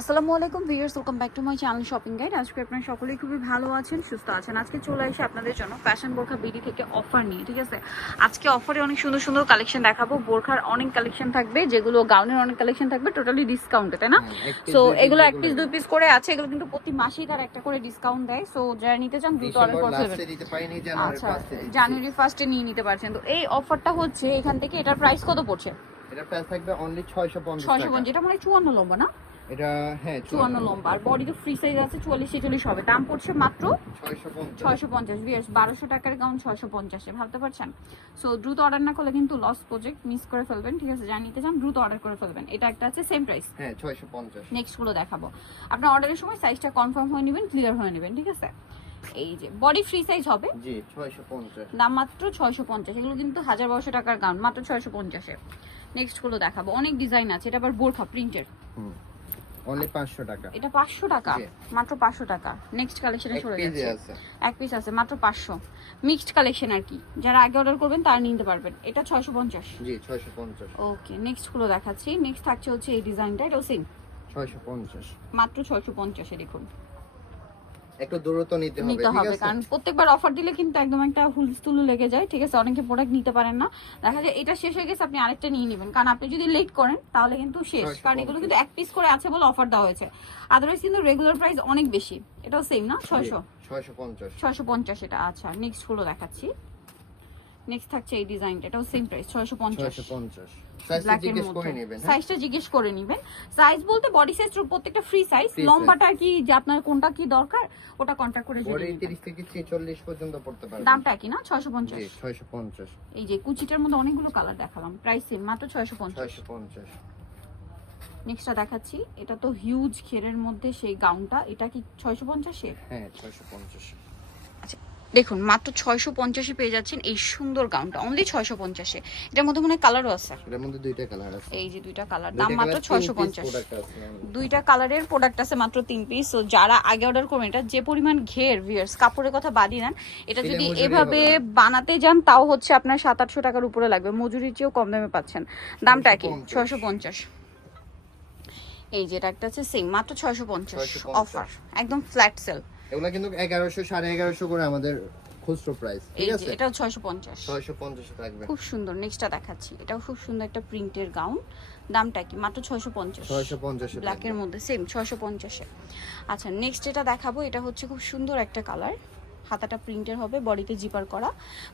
আসসালামু আলাইকুম viewers, welcome back to my channel shopping guide. আজকে আপনারা সকলেই খুবই ভালো আছেন, সুস্থ আছেন। আজকে চলে এসে আপনাদের জন্য ফ্যাশন বোরখা বিডি থেকে অফার নিয়ে, ঠিক আছে। আজকে অফারে অনেক সুন্দর সুন্দর কালেকশন দেখাবো। বোরখার অনেক কালেকশন থাকবে, যেগুলো গাউনের অনেক কালেকশন থাকবে, টোটালি ডিসকাউন্টে, তাই না? সো এগুলো এক পিস দুই পিস করে আছে, এগুলো কিন্তু প্রতি মাসেই তারা একটা করে ডিসকাউন্ট দেয়। সো যারা নিতে চান দ্রুত অর্ডার করে ফেলবেন। আচ্ছা, জানুয়ারি 1 নিয়ে নিতে পারছেন। তো এই অফারটা হচ্ছে এখান থেকে, এটার প্রাইস কত পড়ছে? এটার প্রাইস থাকবে অনলি 650 টাকা। 650, যেটা মানে 54 লম্বা না? এটা হ্যাঁ 54 লম্বা, আর বডি তো ফ্রি সাইজ আছে, 44-46 হবে। দাম পড়ছে মাত্র 650। ভিউয়ার্স, 1200 টাকার গাউন 650 এ, ভাবতে পারছেন? সো দ্রুত অর্ডার না করলে কিন্তু লস প্রজেক্ট মিস করে ফেলবেন, ঠিক আছে। যারা নিতে চান দ্রুত অর্ডার করে ফেলবেন। এটা একটা আছে সেম প্রাইস, হ্যাঁ 650। নেক্সট গুলো দেখাবো। আপনার অর্ডারের সময় সাইজটা কনফার্ম হয়ে নেবেন, ক্লিয়ার হয়ে নেবেন, ঠিক আছে। এই যে বডি ফ্রি সাইজ হবে, জি 650, দাম মাত্র 650। এগুলো কিন্তু 1200 টাকার গাউন, মাত্র 650 এ। নেক্সট গুলো দেখাবো, অনেক ডিজাইন আছে। এটা আবার বোরখা প্রিন্টের, অনলি 500 টাকা। এটা 500 টাকা, মাত্র 500 টাকা। নেক্সট কালেকশনে চলে যাচ্ছে, এক পিস আছে মাত্র 500। মিক্সড কালেকশন আর কি, যারা আগে অর্ডার করবেন তারা নিতে পারবেন। এটা 650, জি 650। ওকে, নেক্সট গুলো দেখাচ্ছি। নেক্সট থাকছে হচ্ছে এই ডিজাইনটা, এটাও সেম 650, মাত্র 650 এ। দেখুন, একটু দূরত্ব নিতে হবে, ঠিক আছে, কারণ প্রত্যেকবার অফার দিলে কিন্তু একদম একটা হুলস্থুলু লেগে যায়, ঠিক আছে। অনেকে প্রোডাক্ট নিতে পারেন না, দেখা যায় এটা শেষ হয়ে গেছে, আপনি আরেকটা নিয়ে নেবেন। কারণ আপনি যদি লেট করেন তাহলে কিন্তু শেষ, কারণ এগুলো কিন্তু এক পিস করে আছে বলে অফার দেওয়া হয়েছে, আদারওয়াইজ কিন্তু রেগুলার প্রাইস অনেক বেশি। এটাও সেম না, 650। এটা আচ্ছা, নেক্সট গুলো দেখাচ্ছি। নেক্সট থাকছে এই ডিজাইনটা, এটাও সেম প্রাইস 650। সাইজটা জিজ্ঞেস করে নেবেন। সাইজ বলতে বডি সাইজ প্রত্যেকটা ফ্রি সাইজ, লম্বাটা কি যে আপনার কোনটা কি দরকার ওটা কন্টাক্ট করে জেনে নেবেন। 30 থেকে 46 পর্যন্ত পড়তে পারবে। দামটা কি না 650? জি 650। এই যে কুচিটার মধ্যে অনেকগুলো কালার দেখালাম, প্রাইস সেম, মাত্র 650। নেক্সটটা দেখাচ্ছি, এটা তো হিউজ ঘেরের মধ্যে সেই গাউনটা, এটা কি 650 এর? হ্যাঁ 650। আচ্ছা, দেখুন মাত্র 650 এ পেয়ে যাচ্ছেন এই সুন্দর গাউনটা, অনলি 650 এ। এটার মধ্যে মনে হয় কালারও আছে, এর মধ্যে দুইটা কালার আছে। এই যে দুইটা কালার, দাম মাত্র 650। দুইটা কালারের প্রোডাক্ট আছে, মাত্র 3 পিস। সো যারা আগে অর্ডার করবেন, এটা যে পরিমাণ ঘের ভিউয়ার্স, কাপড়ের কথা বাদই নেন, এটা যদি এভাবে বানাতে যান তাও হচ্ছে আপনার 700-800 টাকার উপরে লাগবে, মজুরির চেয়েও কম দামে পাচ্ছেন। দামটা কি 650। এই যে এটা একটা আছে সেম, মাত্র 650 অফার, একদম ফ্ল্যাট সেল। এগুলা কিন্তু 1100 1150 করে আমাদের খুচরো প্রাইস, ঠিক আছে। এটাও 650 এ থাকবে, খুব সুন্দর। নেক্সটটা দেখাচ্ছি, এটাও খুব সুন্দর একটা প্রিন্টের গাউন, দামটা কি মাত্র 650 ব্ল্যাকের মধ্যে, সেম 650 এ। আচ্ছা, নেক্সট এটা দেখাবো, এটা হচ্ছে খুব সুন্দর একটা কালার, হাতাটা প্রিন্টের হবে, বডিতে জিপার করা,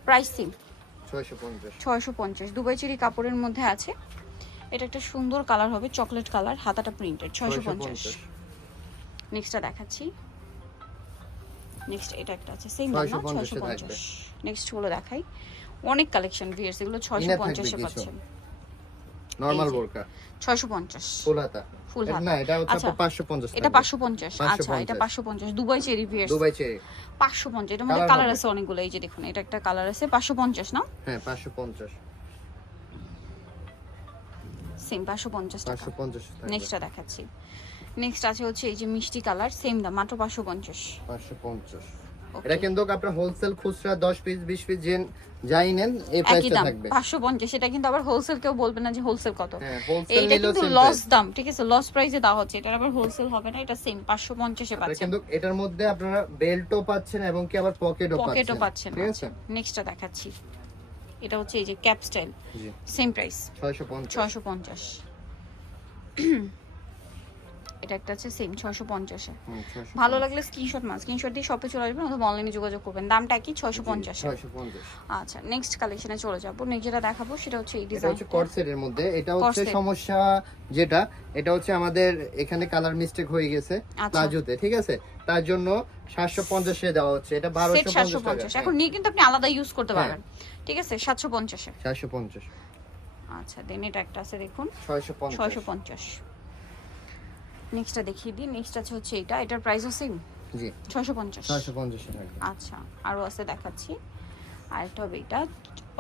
প্রাইস সেম 650। দুবাই চেরি কাপড়ের মধ্যে আছে, এটা একটা সুন্দর কালার হবে, চকলেট কালার, হাতাটা প্রিন্টেড, 650। নেক্সটটা দেখাচ্ছি, নেক্সট এটা একটা আছে সেম দাম না 650। নেক্সট গুলো দেখাই, অনেক কালেকশন ভিউয়ার্স, এগুলো 650 এ পাচ্ছেন। নরমাল বোরকা 650, ফুল হাতা না, এটা হচ্ছে 550। এটা 550, আচ্ছা এটা 550। Dubai cherry viewers, Dubai cherry 550। এটার মধ্যে কালার আছে অনেকগুলো, এই যে দেখুন, এটা একটা কালার আছে 550 না? হ্যাঁ 550, সেম 550 টাকা। 550। নেক্সটটা দেখাচ্ছি, নেক্সট আছে হচ্ছে এই যে মিষ্টি কালার, সেম দাম মাত্র 550। এটা কিন্তু আপনারা হোলসেল খুচরা 10 পিস 20 পিস যাই নেন এই প্রাইসটা থাকবে 550। এটা কিন্তু আবার হোলসেল কেউ বলবে না যে হোলসেল কত, এইটা কিন্তু লস দাম, ঠিক আছে, লস প্রাইসে দেওয়া হচ্ছে, এটা আবার হোলসেল হবে না। এটা সেম 550 এ পাচ্ছেন, কিন্তু এটার মধ্যে আপনারা বেল্টও পাচ্ছেন এবং কি আবার পকেটও পাচ্ছেন, ঠিক আছে। নেক্সটটা দেখাচ্ছি, এটা হচ্ছে এই যে ক্যাপ স্টাইল, সেম প্রাইস 650। এটা একটা আছে সেম 650 এ। ভালো লাগলে স্ক্রিনশট দিয়ে শপে চলে আসবেন অথবা অনলাইনে যোগাযোগ করবেন। দামটা কি 650। আচ্ছা, নেক্সট কালেকশনে চলে যাব। নেক্সট যেটা দেখাবো সেটা হচ্ছে এই ডিজাইন, এটা হচ্ছে কর্সেটের মধ্যে। এটা হচ্ছে সমস্যা যেটা, এটা হচ্ছে আমাদের এখানে কালার মিস্টেক হয়ে গেছে প্লাজোতে, ঠিক আছে, তার জন্য 750 এ দেওয়া হচ্ছে। এটা 1250 এখন নিয়ে কিন্তু আপনি আলাদা ইউজ করতে পারবেন, ঠিক আছে, 750 এ। 750। আচ্ছা, দেন এটা একটা আছে দেখুন 650। নেক্সটটা দেখিয়ে দিই। নেক্সট আছে হচ্ছে এটা, এটার প্রাইসও সেম, জি 650 এ থাকবে। আচ্ছা, আরো আছে দেখাচ্ছি, আর একটা হবে এটা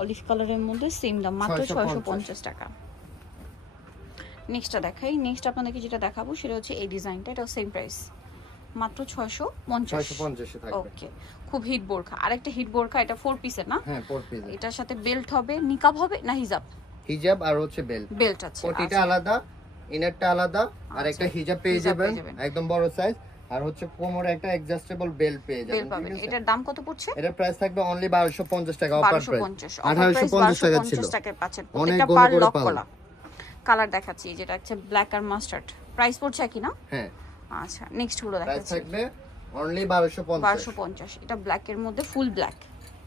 অলিভ কালারের মধ্যে, সেম দাম মাত্র 650 টাকা। নেক্সটটা দেখাই, নেক্সট আপনাদেরকে যেটা দেখাবো সেটা হচ্ছে এই ডিজাইনটা, এটাও সেম প্রাইস, মাত্র 650 এ থাকবে। ওকে, খুব হিট বোরখা। আরেকটা হিট বোরখা, এটা 4 পিসের না? হ্যাঁ 4 পিস। এটার সাথে বেল্ট হবে, নিকাব হবে না হিজাব? হিজাব আর হচ্ছে বেল্ট আছে, কোটিটা আলাদা, ইনারটা আলাদা আর একটা হিজাব পেয়ে হিজাব পেয়ে যাবেন যাবেন। একদম বড় সাইজ, আর হচ্ছে কোমরে একটা অ্যাডজাস্টেবল বেল্ট পেয়ে বেল যাবেন, পাবেন। ঠিক আছে? এটার দাম কত পড়ছে? এটার প্রাইস থাকবে অনলি 1250 টাকা, অফার প্রাইস 1250 1850 টাকা ছিল। 1250 টাকায় পাচ্ছেন অনেক প্রত্যেকটা বড় পার বড় লক পাল। করা। কালার দেখাচ্ছি যেটা হচ্ছে ব্ল্যাক আর মাস্টার্ড, প্রাইস পড়ছে কি না? হ্যাঁ, আচ্ছা নেক্সট গুলো প্রাইস দেখাচ্ছি। থাকবে অনলি 1250। 1250, এটা ব্ল্যাক এর মধ্যে ফুল ব্ল্যাক,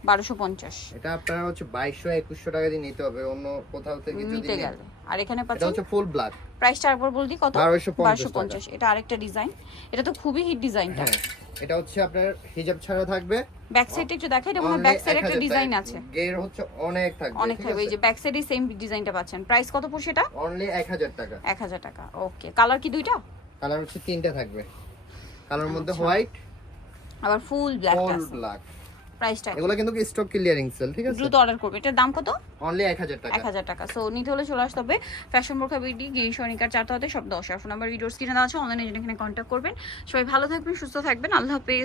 1250 এটা আপনারা হচ্ছে 2200-2100 টাকা দিয়ে নিতে হবে অন্য কোথাও থেকে যদি নিতে নেন। গেলে। আর এখানে এটা পাচ্ছেন হচ্ছে ফুল ব্ল্যাক, প্রাইসটা একবার বল দি কত? 1250 1250। এটা আরেকটা ডিজাইন, এটা তো খুবই হিট ডিজাইনটা। হ্যাঁ এটা হচ্ছে আপনার হিজাব ছাড়া থাকবে। ব্যাক সাইডে একটু দেখাই, এটা মনে হয় ব্যাক সাইডে একটা ডিজাইন আছে, গের হচ্ছে অনেক থাকবে, অনেক ঠিক থাকবে। এই আছে? যে ব্যাক সাইডে সেম ডিজাইনটা পাচ্ছেন, প্রাইস কত পড়ছে এটা? অনলি 1000 টাকা। 1000 টাকা। ওকে, কালার কি দুইটা? কালার হচ্ছে তিনটা থাকবে, কালার মধ্যে হোয়াইট, আবার ফুল ব্ল্যাক ফুল আছে। ব্ল্যাক। প্রাইসটা এগুলো কিন্তু স্টক ক্লিয়ারিং সেল, ঠিক আছে? দ্রুত অর্ডার করবে। এটার দাম কত? অনলি 1000 টাকা। 1000 টাকা। সো নিতে হলে চলে আসতে হবে ফ্যাশন বোরখা বিডি, গিরি সনিকার 4 সব 10। ফোন নাম্বার ভিডিওস কিনে দেওয়া আছে, অনলাইনে এখানে কন্ট্যাক্ট করবেন। সবাই ভালো থাকবেন, সুস্থ থাকবেন, আল্লাহ হাফেজ।